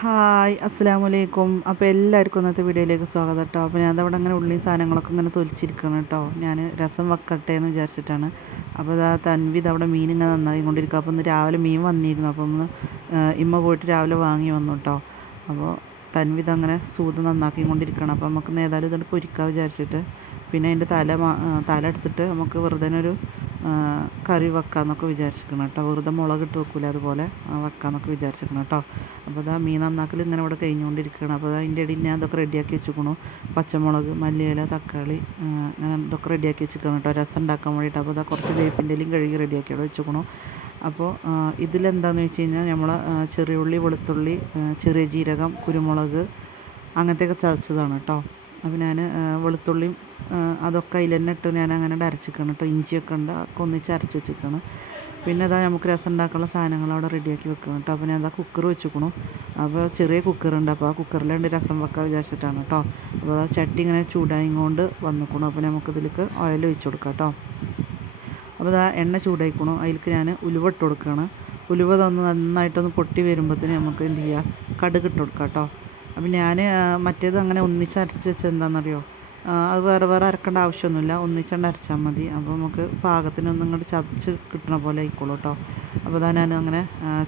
Hi അസ്സലാമലൈക്കും. അപ്പോൾ എല്ലാവർക്കും ഇന്നത്തെ വീഡിയോയിലേക്ക് സ്വാഗതം കേട്ടോ. അപ്പോൾ ഞാൻ അതവിടെ അങ്ങനെ ഉള്ളിയും സാധനങ്ങളൊക്കെ ഇങ്ങനെ തൊലിച്ചിരിക്കണം കേട്ടോ. ഞാൻ രസം വെക്കട്ടെ എന്ന് വിചാരിച്ചിട്ടാണ്. അപ്പോൾ ഇതാ തൻവിത് അവിടെ മീൻ ഇങ്ങനെ നന്നായി കൊണ്ടിരിക്കുക. അപ്പോൾ ഇന്ന് രാവിലെ മീൻ വന്നിരുന്നു. അപ്പോൾ ഒന്ന് ഇമ്മ പോയിട്ട് രാവിലെ വാങ്ങി വന്നു കേട്ടോ. അപ്പോൾ തൻവിത് അങ്ങനെ സൂത് നന്നാക്കി കൊണ്ടിരിക്കണം. അപ്പോൾ നമുക്ക് ഏതായാലും ഇതുകൊണ്ട് പൊരിക്കാൻ വിചാരിച്ചിട്ട് പിന്നെ അതിൻ്റെ തല എടുത്തിട്ട് നമുക്ക് വെറുതെ ഒരു കറി വെക്കാമെന്നൊക്കെ വിചാരിച്ചിരിക്കണം കേട്ടോ. വെറുതെ മുളകിട്ട് വെക്കൂല അതുപോലെ വെക്കാമെന്നൊക്കെ വിചാരിച്ചിരിക്കണം കേട്ടോ. അപ്പോൾ അതാ മീൻ നന്നാക്കൽ ഇങ്ങനെ ഇവിടെ കഴിഞ്ഞുകൊണ്ടിരിക്കുകയാണ്. അപ്പോൾ അതിൻ്റെ ഇടയിൽ ഞാൻ ഇതൊക്കെ റെഡിയാക്കി വെച്ചിരിക്കണു. പച്ചമുളക്, മല്ലിയില, തക്കാളി അങ്ങനെ ഇതൊക്കെ റെഡിയാക്കി വെച്ചിരിക്കണം കേട്ടോ, രസം ഉണ്ടാക്കാൻ വേണ്ടിയിട്ട്. അപ്പോൾ അതാ കുറച്ച് വേപ്പിൻ്റെ ഇലയും കഴുകി റെഡിയാക്കി അവിടെ വെച്ചിരിക്കണു. അപ്പോൾ ഇതിലെന്താണെന്ന് വെച്ച് കഴിഞ്ഞാൽ നമ്മൾ ചെറിയുള്ളി, വെളുത്തുള്ളി, ചെറിയ ജീരകം, കുരുമുളക് അങ്ങനത്തെയൊക്കെ ചതച്ചതാണ് കേട്ടോ. അപ്പോൾ ഞാൻ വെളുത്തുള്ളിയും അതൊക്കെ അതിൽ തന്നെ ഇട്ട് ഞാൻ അങ്ങനെ അരച്ചിക്കണം കേട്ടോ. ഇഞ്ചിയൊക്കെ ഉണ്ട്, ഒക്കെ ഒന്നിച്ച് അരച്ച് വെച്ചിരിക്കണം. പിന്നെ അതാ നമുക്ക് രസം ഉണ്ടാക്കാനുള്ള സാധനങ്ങൾ അവിടെ റെഡിയാക്കി വെക്കണം കേട്ടോ. അപ്പോൾ ഞാൻ അതാ കുക്കർ വെച്ചിരിക്കണു. അപ്പോൾ ചെറിയ കുക്കറുണ്ട്, അപ്പോൾ ആ കുക്കറിലുണ്ട് രസം വെക്കാൻ വിചാരിച്ചിട്ടാണ് കേട്ടോ. അപ്പോൾ ആ ചട്ടി ഇങ്ങനെ ചൂടായിക്കൊണ്ട് വന്നിക്കണം. അപ്പോൾ നമുക്കിതിലേക്ക് ഓയിൽ ഒഴിച്ച് കൊടുക്കാം കേട്ടോ. അപ്പോൾ അതാ എണ്ണ ചൂടായിക്കണു, അതിലേക്ക് ഞാൻ ഉലുവ ഇട്ട് കൊടുക്കുകയാണ്. ഉലുവ തന്ന് നന്നായിട്ടൊന്ന് പൊട്ടി വരുമ്പോഴത്തേന് നമുക്ക് എന്ത് ചെയ്യുക, കടുക് ഇട്ട് കൊടുക്കാം കേട്ടോ. അപ്പം ഞാൻ മറ്റേത് അങ്ങനെ ഒന്നിച്ച് അരച്ച് വെച്ചാൽ എന്താണെന്നറിയോ, അത് വേറെ വേറെ അരക്കേണ്ട ആവശ്യമൊന്നുമില്ല, ഒന്നിച്ചണ്ട് അരച്ചാൽ മതി. അപ്പോൾ നമുക്ക് പാകത്തിനൊന്നും ഇങ്ങോട്ട് ചതച്ച് കിട്ടണ പോലെ ആയിക്കോളൂ കേട്ടോ. അപ്പോൾ അതാ ഞാൻ അങ്ങനെ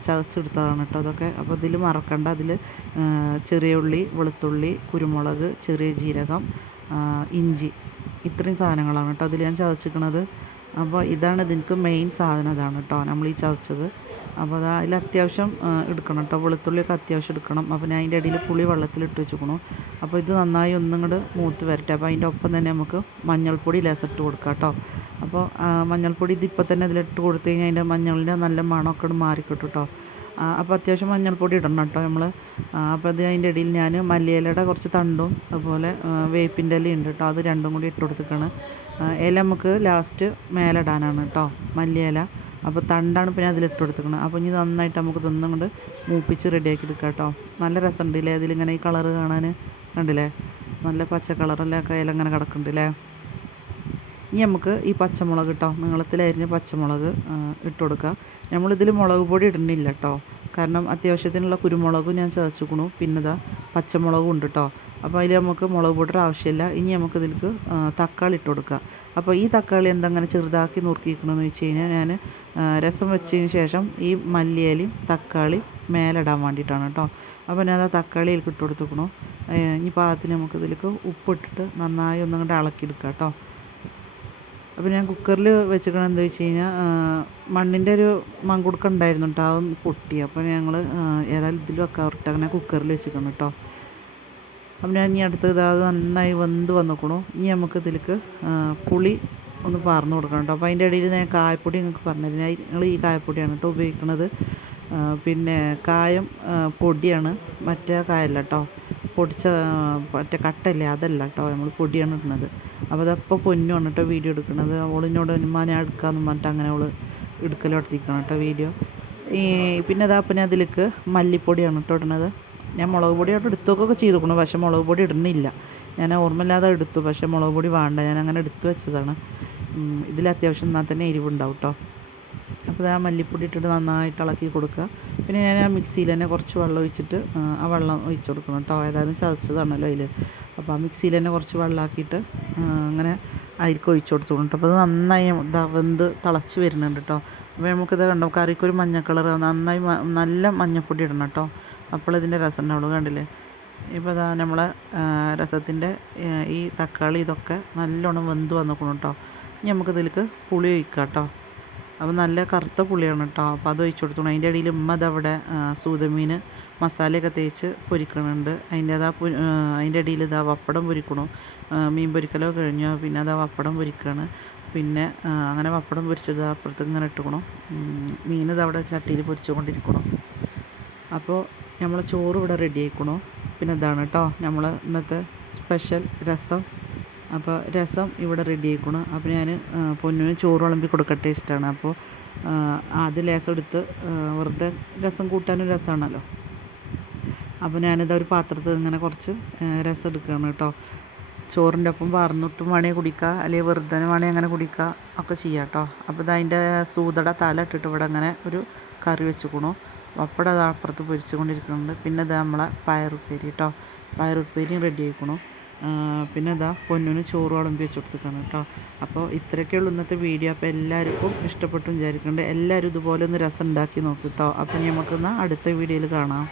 ചതച്ചെടുത്തതാണ് കേട്ടോ അതൊക്കെ. അപ്പോൾ ഇതിൽ മറക്കണ്ട, അതിൽ ചെറിയ ഉള്ളി, വെളുത്തുള്ളി, കുരുമുളക്, ചെറിയ ജീരകം, ഇഞ്ചി, ഇത്രയും സാധനങ്ങളാണ് കേട്ടോ അതിൽ ഞാൻ ചതച്ചിരിക്കണത്. അപ്പോൾ ഇതാണ് ഇതിൻ്റെ മെയിൻ സാധനം, ഇതാണ് കേട്ടോ നമ്മൾ ഈ ചതച്ചത്. അപ്പോൾ അത് അതിൽ അത്യാവശ്യം എടുക്കണം കേട്ടോ, വെളുത്തുള്ളിയൊക്കെ അത്യാവശ്യം എടുക്കണം. അപ്പോൾ ഞാൻ അതിൻ്റെ ഇടയിൽ പുളി വെള്ളത്തിലിട്ട് വെച്ചിരിക്കണു. അപ്പോൾ ഇത് നന്നായി ഒന്നിങ്ങോട്ട് മൂത്ത് വരട്ടെ. അപ്പോൾ അതിൻ്റെ ഒപ്പം തന്നെ നമുക്ക് മഞ്ഞൾപ്പൊടി ലേസിട്ട് കൊടുക്കാം കേട്ടോ. അപ്പോൾ മഞ്ഞൾപ്പൊടി ഇതിപ്പോൾ തന്നെ ഇതിലിട്ട് കൊടുത്തു കഴിഞ്ഞാൽ അതിൻ്റെ മഞ്ഞളിൻ്റെ നല്ല മണമൊക്കെ മാറിക്കിട്ടും കേട്ടോ. അപ്പോൾ അത്യാവശ്യം മഞ്ഞൾപ്പൊടി ഇടണം കേട്ടോ നമ്മൾ. അപ്പോൾ അത് അതിൻ്റെ ഇടയിൽ ഞാൻ മല്ലിയിലയുടെ കുറച്ച് തണ്ടും അതുപോലെ വേപ്പിൻ്റെ ഇല ഉണ്ട് കേട്ടോ, അത് രണ്ടും കൂടി ഇട്ട് കൊടുത്തിട്ടാണ്. ഇല നമുക്ക് ലാസ്റ്റ് മേലിടാനാണ് കേട്ടോ, മല്ലിയില. അപ്പോൾ തണ്ടാണ് പിന്നെ അതിലിട്ട് കൊടുത്തിരിക്കുന്നത്. അപ്പോൾ ഇനി നന്നായിട്ട് നമുക്ക് ഇതൊന്നും കൊണ്ട് മൂപ്പിച്ച് റെഡിയാക്കി എടുക്കാം കേട്ടോ. നല്ല രസമുണ്ടല്ലേ അതിലിങ്ങനെ ഈ കളറ് കാണാൻ, കണ്ടില്ലേ നല്ല പച്ച കളറെല്ലാം ഇലങ്ങനെ കിടക്കുന്നുണ്ടല്ലേ. ഇനി നമുക്ക് ഈ പച്ചമുളക് കേട്ടോ, നീളത്തിലരിഞ്ഞ പച്ചമുളക് ഇട്ട് കൊടുക്കുക. നമ്മളിതിൽ മുളക് പൊടി ഇടുന്നില്ല കേട്ടോ, കാരണം അത്യാവശ്യത്തിനുള്ള കുരുമുളകും ഞാൻ ചതച്ചിക്കണു, പിന്നെ ഇതാ പച്ചമുളകും ഉണ്ട് കേട്ടോ. അപ്പോൾ അതിൽ നമുക്ക് മുളക് പൊടിയുടെ ആവശ്യമില്ല. ഇനി നമുക്കിതിലേക്ക് തക്കാളി ഇട്ട് കൊടുക്കുക. അപ്പോൾ ഈ തക്കാളി എന്തങ്ങനെ ചെറുതാക്കി നുറുക്കിക്കണമെന്ന് വെച്ച് കഴിഞ്ഞാൽ ഞാൻ രസം വെച്ചതിന് ശേഷം ഈ മല്ലിയിലയും തക്കാളി മേലിടാൻ വേണ്ടിയിട്ടാണ് കേട്ടോ. അപ്പോൾ ഞാൻ ആ തക്കാളി അതിലേക്ക് ഇട്ട് കൊടുത്തിക്കണു. ഇനി പാകത്തിന് നമുക്കിതിലേക്ക് ഉപ്പിട്ടിട്ട് നന്നായി ഒന്നും ഇളക്കിയെടുക്കാം കേട്ടോ. അപ്പോൾ ഞാൻ കുക്കറിൽ വെച്ചിരിക്കണം എന്താ വെച്ച് കഴിഞ്ഞാൽ മണ്ണിൻ്റെ ഒരു മൺകുടുക്ക ഉണ്ടായിരുന്നു കേട്ടോ, അതൊന്ന് പൊട്ടി. അപ്പോൾ ഞങ്ങൾ ഏതായാലും ഇതിൽ വെക്കാറിട്ട് അങ്ങനെ കുക്കറിൽ വെച്ചിരിക്കണം കേട്ടോ. അപ്പം ഞാൻ ഇനി അടുത്തത് അത് നന്നായി വെന്ത് വന്നിക്കണു. ഇനി നമുക്ക് ഇതിലേക്ക് പുളി ഒന്ന് പാർന്ന് കൊടുക്കണം കേട്ടോ. അപ്പോൾ അതിൻ്റെ ഇടയിൽ ഞാൻ കായപ്പൊടി നിങ്ങൾക്ക് പറഞ്ഞുതരും. ഞങ്ങൾ ഈ കായപ്പൊടിയാണ് കേട്ടോ ഉപയോഗിക്കുന്നത്. പിന്നെ കായം പൊടിയാണ്, മറ്റേ കായല്ല കേട്ടോ, പൊടിച്ച മറ്റേ കട്ടല്ലേ അതല്ല കേട്ടോ, നമ്മൾ പൊടിയാണ് ഇടുന്നത്. അപ്പോൾ അതപ്പോൾ പൊന്നുമാണ് കേട്ടോ വീഡിയോ എടുക്കുന്നത്. അവളിനോട് ഞാൻ എടുക്കാമെന്ന് പറഞ്ഞിട്ട് അങ്ങനെ അവൾ എടുക്കലോടത്തിക്കണം കേട്ടോ വീഡിയോ. പിന്നെ അതാ പിന്നെ അതിലേക്ക് മല്ലിപ്പൊടിയാണ് കേട്ടോ ഇടുന്നത്. ഞാൻ മുളക് പൊടി അവിടെ എടുത്തൊക്കെ ചെയ്തുക്കണം, പക്ഷേ മുളക് പൊടി ഇടുന്നില്ല. ഞാൻ ഓർമ്മയില്ലാതെ എടുത്തു, പക്ഷേ മുളക് പൊടി വേണ്ട, ഞാൻ അങ്ങനെ എടുത്തു വെച്ചതാണ്. ഇതിൽ അത്യാവശ്യം എന്നാൽ തന്നെ എരിവുണ്ടാവും കേട്ടോ. അപ്പോൾ ആ മല്ലിപ്പൊടി ഇട്ടിട്ട് നന്നായിട്ട് ഇളക്കി കൊടുക്കുക. പിന്നെ ഞാൻ ആ മിക്സിയിൽ തന്നെ കുറച്ച് വെള്ളം ഒഴിച്ചിട്ട് ആ വെള്ളം ഒഴിച്ച് കൊടുക്കണം കേട്ടോ, ഏതായാലും ചതച്ചതാണല്ലോ അതിൽ. അപ്പോൾ ആ മിക്സിയിൽ തന്നെ കുറച്ച് വെള്ളമാക്കിയിട്ട് അങ്ങനെ അതിലേക്ക് ഒഴിച്ച് കൊടുത്തോളൂ. അപ്പോൾ അത് നന്നായി വെന്ത് തിളച്ച് വരുന്നുണ്ട് കേട്ടോ. അപ്പോൾ നമുക്കിത് കണ്ടോ, കറിക്കൊരു മഞ്ഞ കളർ നന്നായി നല്ല മഞ്ഞൾപ്പൊടി ഇടണം കേട്ടോ, അപ്പോൾ ഇതിൻ്റെ രസം ഉണ്ടാവുള്ളൂ. കണ്ടില്ലേ. ഇപ്പോൾ അതാ നമ്മളെ രസത്തിൻ്റെ ഈ തക്കാളി ഇതൊക്കെ നല്ലോണം വെന്ത് വന്നിക്കണം കേട്ടോ. ഇനി നമുക്കിതിലേക്ക് പുളി ഒഴിക്കാം കേട്ടോ. അപ്പോൾ നല്ല കറുത്ത പുളിയാണ് കേട്ടോ, അപ്പോൾ അത് ഒഴിച്ച് കൊടുത്തോണം. അതിൻ്റെ ഇടയിൽ ഉമ്മ അതവിടെ സൂതമീൻ മസാലയൊക്കെ തേച്ച് പൊരിക്കണുണ്ട്. അതിൻ്റെ ഇടയിൽ ഇതാ പപ്പടം പൊരിക്കണു. മീൻ പൊരിക്കലോ കഴിഞ്ഞോ, പിന്നെ അതാ പപ്പടം പൊരിക്കുകയാണ്. പിന്നെ അങ്ങനെ പപ്പടം പൊരിച്ചത് അപ്പുറത്തേക്ക് ഇങ്ങനെ ഇട്ടുക്കണം. മീൻ ഇതവിടെ ചട്ടിയിൽ പൊരിച്ചുകൊണ്ടിരിക്കണം. അപ്പോൾ നമ്മൾ ചോറ് ഇവിടെ റെഡി ആയിക്കണു. പിന്നെ ഇതാണ് കേട്ടോ നമ്മൾ ഇന്നത്തെ സ്പെഷ്യൽ രസം. അപ്പോൾ രസം ഇവിടെ റെഡി ആയിക്കണു. അപ്പോൾ ഞാൻ പൊന്നിന് ചോറ് വിളമ്പി കൊടുക്കട്ടെ ഇഷ്ടമാണ്. അപ്പോൾ ആദ്യം ലേസം എടുത്ത് വെറുതെ രസം കൂട്ടാനും രസമാണല്ലോ. അപ്പോൾ ഞാനിത് ഒരു പാത്രത്തിൽ ഇങ്ങനെ കുറച്ച് രസം എടുക്കുകയാണ് കേട്ടോ. ചോറിൻ്റെ ഒപ്പം വാർന്നിട്ടും വേണേൽ കുടിക്കുക, അല്ലെങ്കിൽ വെറുതെ വേണേൽ അങ്ങനെ കുടിക്കുക ഒക്കെ ചെയ്യാം കേട്ടോ. അപ്പോൾ ഇത് അതിൻ്റെ സൂതട തല ഇട്ടിട്ട് ഇവിടെ അങ്ങനെ ഒരു കറി വെച്ചുക്കണു. പപ്പടം അത് അപ്പുറത്ത് പൊരിച്ചു കൊണ്ടിരിക്കുന്നുണ്ട്. പിന്നെ ഇതാ നമ്മളെ പയറുപ്പേരി കേട്ടോ, പയറുപ്പേരിയും റെഡി ആയിക്കണു. പിന്നെ ഇതാ പൊന്നിന് ചോറ് വിളമ്പി വെച്ച് കൊടുത്തിട്ടാണ് കേട്ടോ. അപ്പോൾ ഇത്രയൊക്കെയുള്ളൂ ഇന്നത്തെ വീഡിയോ. അപ്പോൾ എല്ലാവർക്കും ഇഷ്ടപ്പെട്ടു വിചാരിക്കുന്നുണ്ട്. എല്ലാവരും ഇതുപോലെ ഒന്ന് രസം ഉണ്ടാക്കി നോക്കും കേട്ടോ. അപ്പോൾ നമുക്കെന്നാൽ അടുത്ത വീഡിയോയിൽ കാണാം.